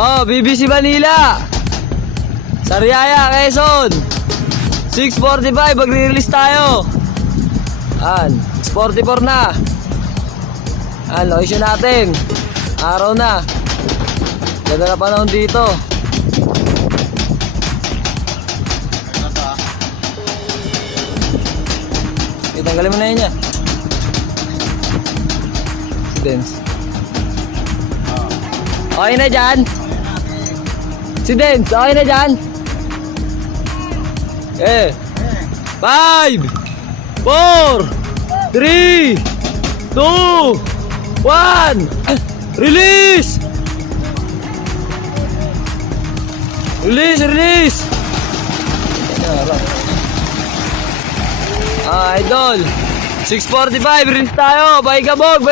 Oh, BBC Manila. Sariaya, Quezon. 6:45, magre-release tayo. Yan, 6:44 na. Yan, location natin. Araw na. Ganda na panahon dito. Tanggalin mo na yun niya. Si Dens. Okay na dyan? Si Dens, okay na dyan? 5 4 3 2 1 Release! Release! Idol 6:45, release tayo. Bay Gabog.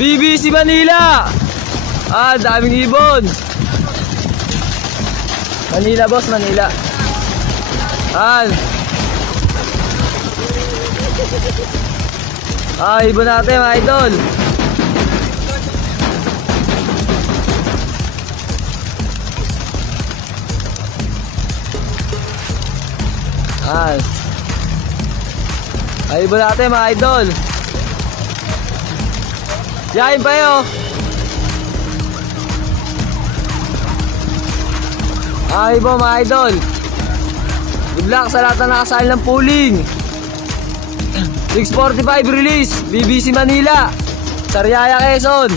BBC Manila. Daming ibon. Manila boss, Manila. Ibon natin mga idol. Ibon natin mga idol. Yain pa yun. Ibon mga idol. Good luck sa lahat na nakasali ng pooling. 6:45 release. BBC Manila. Sariaya, Quezon.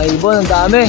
Ibon, ang dami.